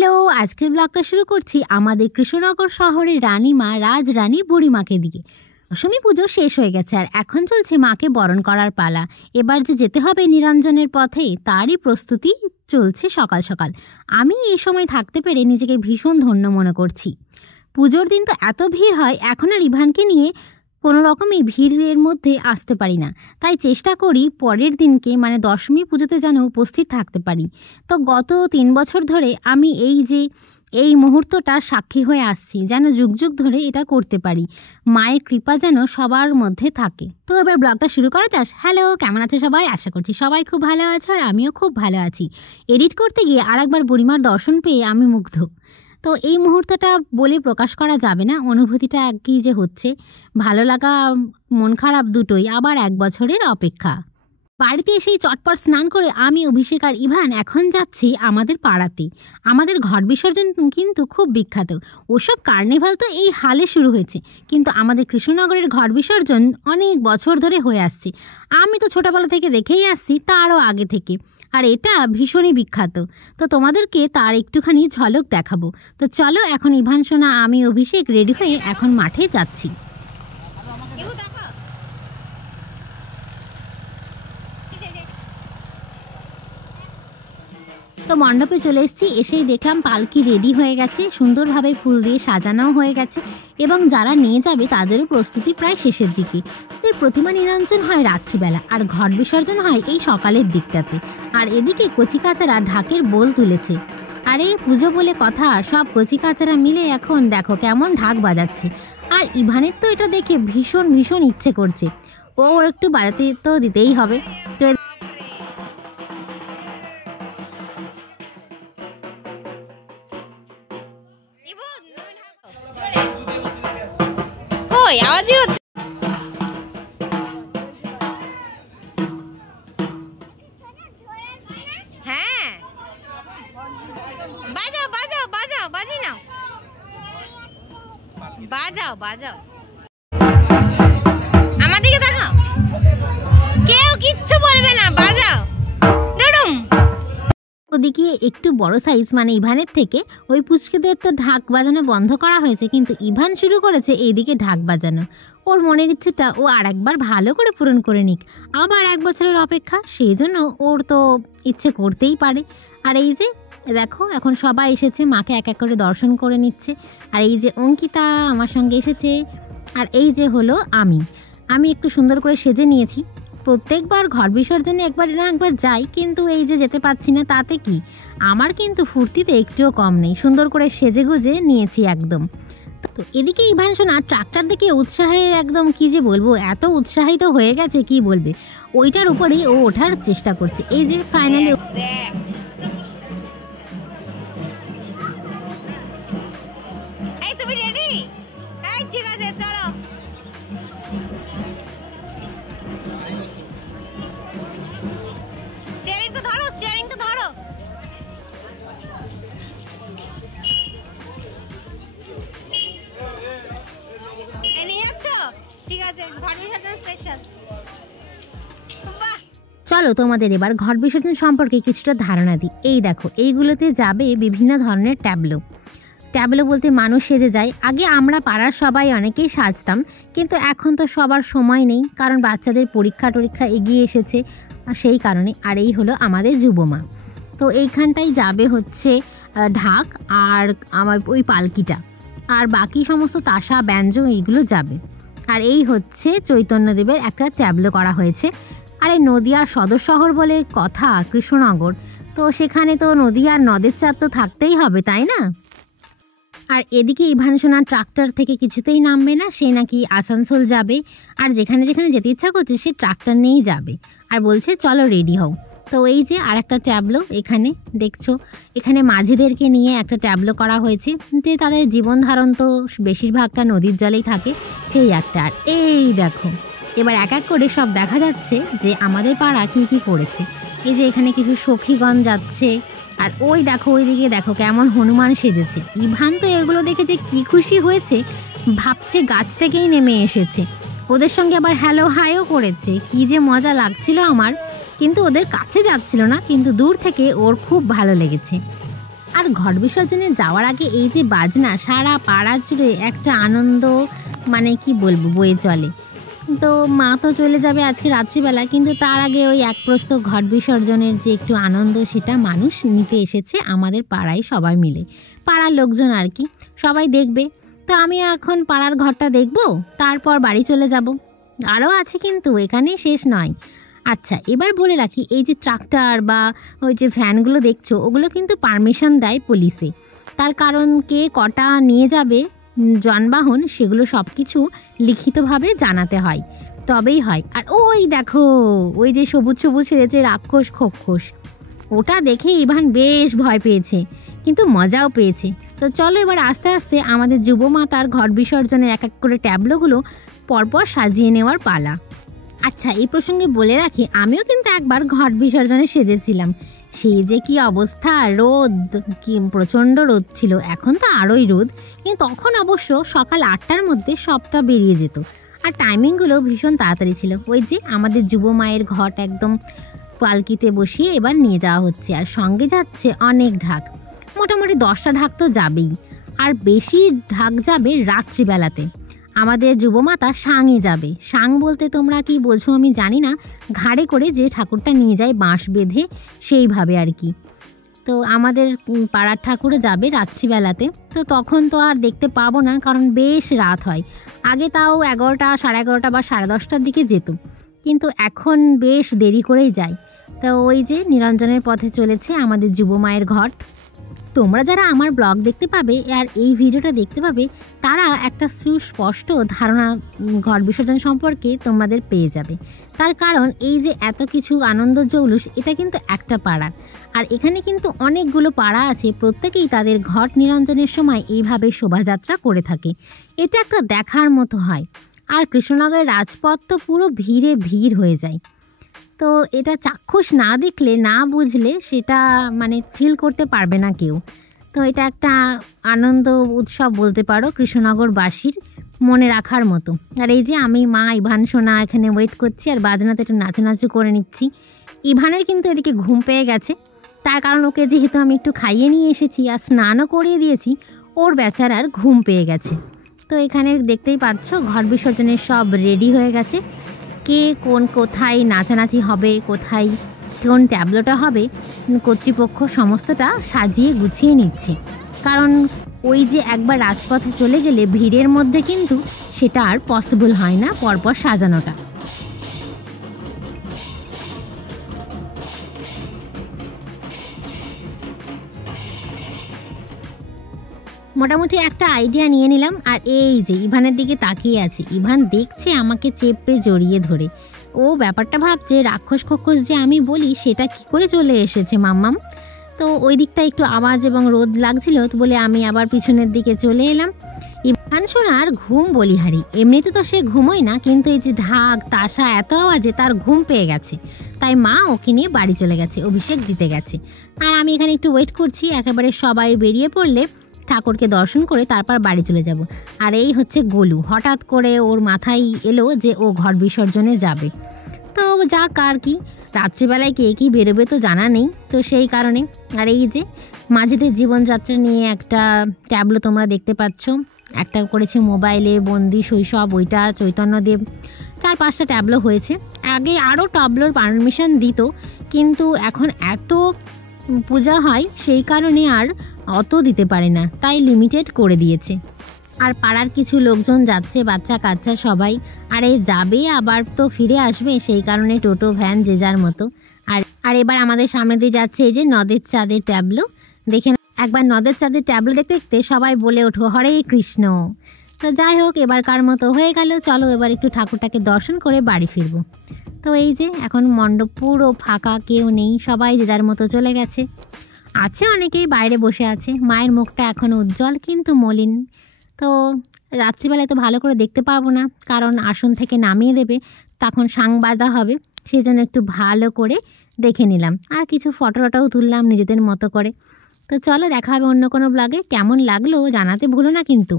Hello, আজকের ব্লগটা শুরু করছি আমাদের কৃষ্ণনগর শহরের রানীমা রাজরানী বুড়িমাকে দিয়ে। দশমী পুজো শেষ হয়ে গেছে আর এখন চলছে মাকে বরণ করার পালা। এবার যে যেতে হবে নিরঞ্জনের পথে তারই প্রস্তুতি চলছে সকাল সকাল। আমি এই সময় থাকতে পেরে নিজেকে ভীষণ ধন্য মনে করছি। পুজোর দিন তো এত ভিড় হয়, এখন আর ইভানকে নিয়ে কোনো রকমই ভিড়ের মধ্যে আসতে পারি না, তাই চেষ্টা করি পরের দিনকে মানে দশমী পুজোতে যেন উপস্থিত থাকতে পারি। তো গত 3 বছর ধরে আমি এই মুহূর্তটার সাক্ষী হয়ে আসছি, যেন যুগ যুগ ধরে এটা করতে পারি। মায়ের কৃপা যেন সবার মধ্যে থাকে। তো এবার ব্লগটা শুরু করা যাক। হ্যালো, কেমন আছে সবাই? আশা করছি সবাই খুব ভালো আছে আর আমিও খুব ভালো আছি। এডিট করতে গিয়ে আরেকবার বুড়িমার দর্শন পেয়ে আমি মুগ্ধ। তো এই মুহূর্তটা বলে প্রকাশ করা যাবে না, অনুভূতিটা একই যে হচ্ছে, ভালো লাগা মন খারাপ দুটোই। আবার 1 বছরের অপেক্ষা। বাড়িতে এসেই চটপট স্নান করে আমি, অভিষেক আর ইভান এখন যাচ্ছি আমাদের পাড়াতে। আমাদের ঘট বিসর্জন কিন্তু খুব বিখ্যাত। ওসব কার্নিভাল তো এই হালে শুরু হয়েছে, কিন্তু আমাদের কৃষ্ণনগরের ঘট বিসর্জন অনেক বছর ধরে হয়ে আসছে। আমি তো ছোটোবেলা থেকে দেখেই আসছি, তারও আগে থেকে, আর এটা ভীষণই বিখ্যাত। তো তোমাদেরকে তার একটুখানি ঝলক দেখাবো। তো চলো, এখন ইভান সোনা, আমি, অভিষেক রেডি হয়ে এখন মাঠে যাচ্ছি। তো মণ্ডপে চলে এসেছি, এসেই দেখলাম পালকি রেডি হয়ে গেছে, সুন্দরভাবে ফুল দিয়ে সাজানোও হয়ে গেছে এবং যারা নিয়ে যাবে তাদেরও প্রস্তুতি প্রায় শেষের দিকে। এর প্রতিমা নিরঞ্জন হয় রাত্রিবেলা আর ঘট বিসর্জন হয় এই সকালের দিকটাতে। আর এদিকে কচিকাচারা ঢাকের বোল তুলেছে। আরে পুজো বলে কথা, সব কচিকাচারা মিলে এখন দেখো কেমন ঢাক বাজাচ্ছে। আর ইভানের তো এটা দেখে ভীষণ ভীষণ ইচ্ছে করছে, ওর একটু বাজাতে তো দিতেই হবে। তো আওয়াজই হচ্ছে। হ্যাঁ, বাজাও বাজাও বাজাও, বাজি নাও, বাজাও বাজাও, আমার দিকে তাকাও, কেউ কিচ্ছু বলবে না, বাজাও ডুডুম। ওদিকে একটু বড় সাইজ মানে ইভানের থেকে ওই পুচকেদের তো ঢাক বাজানো বন্ধ করা হয়েছে, কিন্তু ইভান শুরু করেছে এইদিকে ঢাক বাজানো। ওর মনের ইচ্ছেটা ও আর একবার ভালো করে পূরণ করে নিক। আবার 1 বছরের অপেক্ষা, সেই জন্য ওর তো ইচ্ছে করতেই পারে। আর এই যে দেখো, এখন সবাই এসেছে, মাকে এক এক করে দর্শন করে নিচ্ছে। আর এই যে অঙ্কিতা আমার সঙ্গে এসেছে, আর এই যে হলো আমি একটু সুন্দর করে সেজে নিয়েছি। প্রত্যেকবার ঘর বিসর্জনে একবার না একবার যাই, কিন্তু এই যে যেতে পারছি না, তাতে কি, আমার কিন্তু ফুর্তিতে একটুও কম নেই। সুন্দর করে সেজে গুজে নিয়েছি একদম। তো এদিকে ইভান সোনা ট্রাক্টর দেখে উৎসাহে একদম কি যে বলবো, এত উৎসাহিত হয়ে গেছে কি বলবে, ওইটার উপরেই ও ওঠার চেষ্টা করছে। এই যে ফাইনালি ঠিক আছে, চলো। চলো তোমাদের এবার ঘট বিসর্জন সম্পর্কে কিছুটা ধারণা দিই। এই দেখো, এইগুলোতে যাবে বিভিন্ন ধরনের ট্যাবলো বলতে মানুষ সেজে যায়। আগে আমরা পাড়ার সবাই অনেকেই সাজতাম, কিন্তু এখন তো সবার সময় নেই, কারণ বাচ্চাদের পরীক্ষা এগিয়ে এসেছে, সেই কারণে। আর এই হলো আমাদের যুবমা। তো এইখানটাই যাবে হচ্ছে ঢাক আর আমার ওই পালকিটা, আর বাকি সমস্ত তাসা ব্যঞ্জন এইগুলো যাবে। আর এই হচ্ছে চৈতন্যদেবের একটা ট্যাবলো করা হয়েছে। আর এই নদিয়ার সদর শহর বলে কথা কৃষ্ণনগর, তো সেখানে তো নদী আর নদের চাঁদ তো থাকতেই হবে, তাই না? আর এদিকে ইভান সোনা ট্রাক্টর থেকে কিছুতেই নামবে না, সে নাকি আসানসোল যাবে, আর যেখানে যেখানে যেতে ইচ্ছা করছে সে ট্রাক্টর নিয়েই যাবে, আর বলছে চলো রেডি হও। তো এই যে আর একটা ট্যাবলো এখানে দেখছো, এখানে মাঝিদেরকে নিয়ে একটা ট্যাবলো করা হয়েছে, যে তাদের জীবন ধারণ তো বেশিরভাগটা নদীর জলেই থাকে, সেই একটা। আর এই দেখো, এবার এক এক করে সব দেখা যাচ্ছে যে আমাদের পাড়া কী কী করেছে। এই যে এখানে কিছু সখীগণ যাচ্ছে, আর ওই দেখো, ওইদিকে দেখো কেমন হনুমান সেজেছে। ইভান তো এগুলো দেখে যে কী খুশি হয়েছে, ভাবছে গাছ থেকেই নেমে এসেছে। ওদের সঙ্গে আবার হ্যালো হাইও করেছে, কি যে মজা লাগছিল আমার। কিন্তু ওদের কাছে যাচ্ছিল না, কিন্তু দূর থেকে ওর খুব ভালো লেগেছে। আর ঘট বিসর্জনে যাওয়ার আগে এই যে বাজনা, সারা পাড়া জুড়ে একটা আনন্দ মানে কি বলবো বয়ে চলে। তো মা তো চলে যাবে আজকে রাত্রিবেলা, কিন্তু তার আগে ওই এক প্রস্থ ঘট বিসর্জনের যে একটু আনন্দ সেটা মানুষ নিতে এসেছে আমাদের পাড়ায় সবাই মিলে, পাড়ার লোকজন আর কি, সবাই দেখবে। তো আমি এখন পাড়ার ঘরটা দেখব, তারপর বাড়ি চলে যাব। আরও আছে কিন্তু, এখানেই শেষ নয়। আচ্ছা, এবার বলে রাখি, এই যে ট্রাক্টর বা ওই যে ভ্যানগুলো দেখছো, ওগুলো কিন্তু পারমিশন দেয় পুলিশে। তার কারণ কে কটা নিয়ে যাবে যানবাহন, সেগুলো সব কিছু লিখিতভাবে জানাতে হয়, তবেই হয়। আর ওই দেখো, ওই যে সবুজ সবুজ সেরেছে রাক্ষস খোক্ষস, ওটা দেখে ইভান বেশ ভয় পেয়েছে, কিন্তু মজাও পেয়েছে। তো চলো এবার আস্তে আস্তে আমাদের যুবমাতার ঘট বিসর্জনের এক এক করে ট্যাবলোগুলো পরপর সাজিয়ে নেওয়ার পালা। আচ্ছা, এই প্রসঙ্গে বলে রাখি, আমিও কিন্তু একবার ঘট বিসর্জনে সেজেছিলাম। সেই যে কি অবস্থা, রোদ, কি প্রচণ্ড রোদ ছিল, এখন তো আরোই রোদ, কিন্তু তখন অবশ্য সকাল 8টার মধ্যে সবটা বেরিয়ে যেত, আর টাইমিংগুলো ভীষণ তাড়াতাড়ি ছিল। ওই যে আমাদের যুব মায়ের ঘট একদম পালকিতে বসিয়ে এবার নিয়ে যাওয়া হচ্ছে, আর সঙ্গে যাচ্ছে অনেক ঢাক, মোটামুটি 10টা ঢাক তো যাবেই, আর বেশি ঢাক যাবে রাত্রিবেলাতে। আমাদের যুবমাতা সাঙে যাবে। সাং বলতে তোমরা কি বোঝো আমি জানি না, ঘাড়ে করে যে ঠাকুরটা নিয়ে যায় বাঁশ বেঁধে, সেইভাবে আর কি। তো আমাদের পাড়ার ঠাকুরও যাবে রাত্রিবেলাতে, তো তখন তো আর দেখতে পাবো না, কারণ বেশ রাত হয়। আগে তাও 11টা, 11:30 বা 10:30টার দিকে যেত, কিন্তু এখন বেশ দেরি করেই যায়। তো ওই যে নিরঞ্জনের পথে চলেছে আমাদের যুব মায়ের ঘট। তোমরা যারা আমার ব্লগ দেখতে পাবে আর এই ভিডিওটা দেখতে পাবে, তারা একটা সুস্পষ্ট ধারণা ঘট বিসর্জন সম্পর্কে তোমাদের পেয়ে যাবে। তার কারণ এই যে এত কিছু আনন্দ জৌলুস, এটা কিন্তু একটা পাড়ার, আর এখানে কিন্তু অনেকগুলো পাড়া আছে, প্রত্যেকেই তাদের ঘট নিরঞ্জনের সময় এইভাবে শোভাযাত্রা করে থাকে। এটা একটা দেখার মতো হয়। আর কৃষ্ণনগরের রাজপথ তো পুরো ভিড়ে ভিড় হয়ে যায়। তো এটা চাক্ষুষ না দেখলে, না বুঝলে সেটা মানে ফিল করতে পারবে না কেউ। তো এটা একটা আনন্দ উৎসব বলতে পারো কৃষ্ণনগরবাসীর, মনে রাখার মতো। আর এই যে আমি, মা, ইভান সোনা এখানে ওয়েট করছি, আর বাজনাতে একটু নাচানাচু করে নিচ্ছি। ইভানের কিন্তু এদিকে ঘুম পেয়ে গেছে, তার কারণ ওকে যেহেতু আমি একটু খাইয়ে নিয়ে এসেছি আর স্নানও করিয়ে দিয়েছি, ওর বেচারার ঘুম পেয়ে গেছে। তো এখানে দেখতেই পাচ্ছ ঘট বিসর্জনের সব রেডি হয়ে গেছে। কে কোথায় নাচানাচি হবে, কোথায় কোন ট্যাবলোটা হবে, কর্তৃপক্ষ সমস্তটা সাজিয়ে গুছিয়ে নিচ্ছে। কারণ ওই যে একবার রাজপথে চলে গেলে ভিড়ের মধ্যে কিন্তু সেটা আর পসিবল হয় না পরপর সাজানোটা। মোটামুটি একটা আইডিয়া নিয়ে নিলাম, আর এই যে ইভানের দিকে তাকিয়ে আছে। ইভান দেখছে আমাকে চেপে জড়িয়ে ধরে, ও ব্যাপারটা ভাবছে রাক্ষস খক্ষস যে আমি বলি সেটা কি করে চলে এসেছে মাম্মাম। তো ওই দিকটা একটু আওয়াজ এবং রোদ লাগছিল, তো বলে আমি আবার পিছনের দিকে চলে এলাম। ইভান সোনার ঘুম বলিহারি, এমনিতে তো সে ঘুমোয় না, কিন্তু এই যে ঢাক তাসা এত আওয়াজে তার ঘুম পেয়ে গেছে, তাই মা ওকে নিয়ে বাড়ি চলে গেছে, অভিষেক দিতে গেছে। আর আমি এখানে একটু ওয়েট করছি, একেবারে সবাই বেরিয়ে পড়লে ঠাকুরকে দর্শন করে তারপর বাড়ি চলে যাব। আর এই হচ্ছে গোলু, হঠাৎ করে ওর মাথায় এলো যে ও ঘট বিসর্জনে যাবে। তো যাক, আর কি, রাত্রিবেলায় কে কী বেরোবে তো জানা নেই, তো সেই কারণে। আর এই যে মাঝিদের জীবনযাত্রা নিয়ে একটা ট্যাবলো তোমরা দেখতে পাচ্ছ, একটা করেছে মোবাইলে বন্দি শৈশব, ওইটা চৈতন্যদেব, 4-5টা ট্যাবলো হয়েছে। আগে আরও ট্যাবলোর পারমিশন দিত, কিন্তু এখন এত পূজা হয় সেই কারণে আর অত দিতে পারে না, তাই লিমিটেড করে দিয়েছে। আর পাড়ার কিছু লোকজন যাচ্ছে, বাচ্চা কাচ্চা সবাই, আর এই যাবে আবার তো ফিরে আসবে, সেই কারণে টোটো ভ্যান যে যার মতো। আর এবার আমাদের সামনে দিয়ে যাচ্ছে এই যে নদের চাঁদের ট্যাবলো। দেখে একবার নদের চাঁদের ট্যাবলো দেখতে দেখতে সবাই বলে ওঠো হরে কৃষ্ণ। তো যাই হোক, এবারকার মতো হয়ে গেল, চলো এবার একটু ঠাকুরটাকে দর্শন করে বাড়ি ফিরবো। তো এই যে এখন মণ্ডপ পুরো ফাঁকা, কেউ নেই, সবাই যে যার মতো চলে গেছে। আছে অনেকেই বাইরে বসে আছে, মায়ের মুখটা এখন উজ্জ্বল কিন্তু মলিন। তো রাত্রিবেলায় তো ভালো করে দেখতে পারবো না, কারণ আসন থেকে নামিয়ে দেবে, তখন সাং বাঁধা হবে, সেই জন্য একটু ভালো করে দেখে নিলাম, আর কিছু ফটোটাও তুললাম নিজেদের মতো করে। তো চলো, দেখা হবে অন্য কোনো ব্লগে। কেমন লাগলো জানাতে ভুলো না কিন্তু।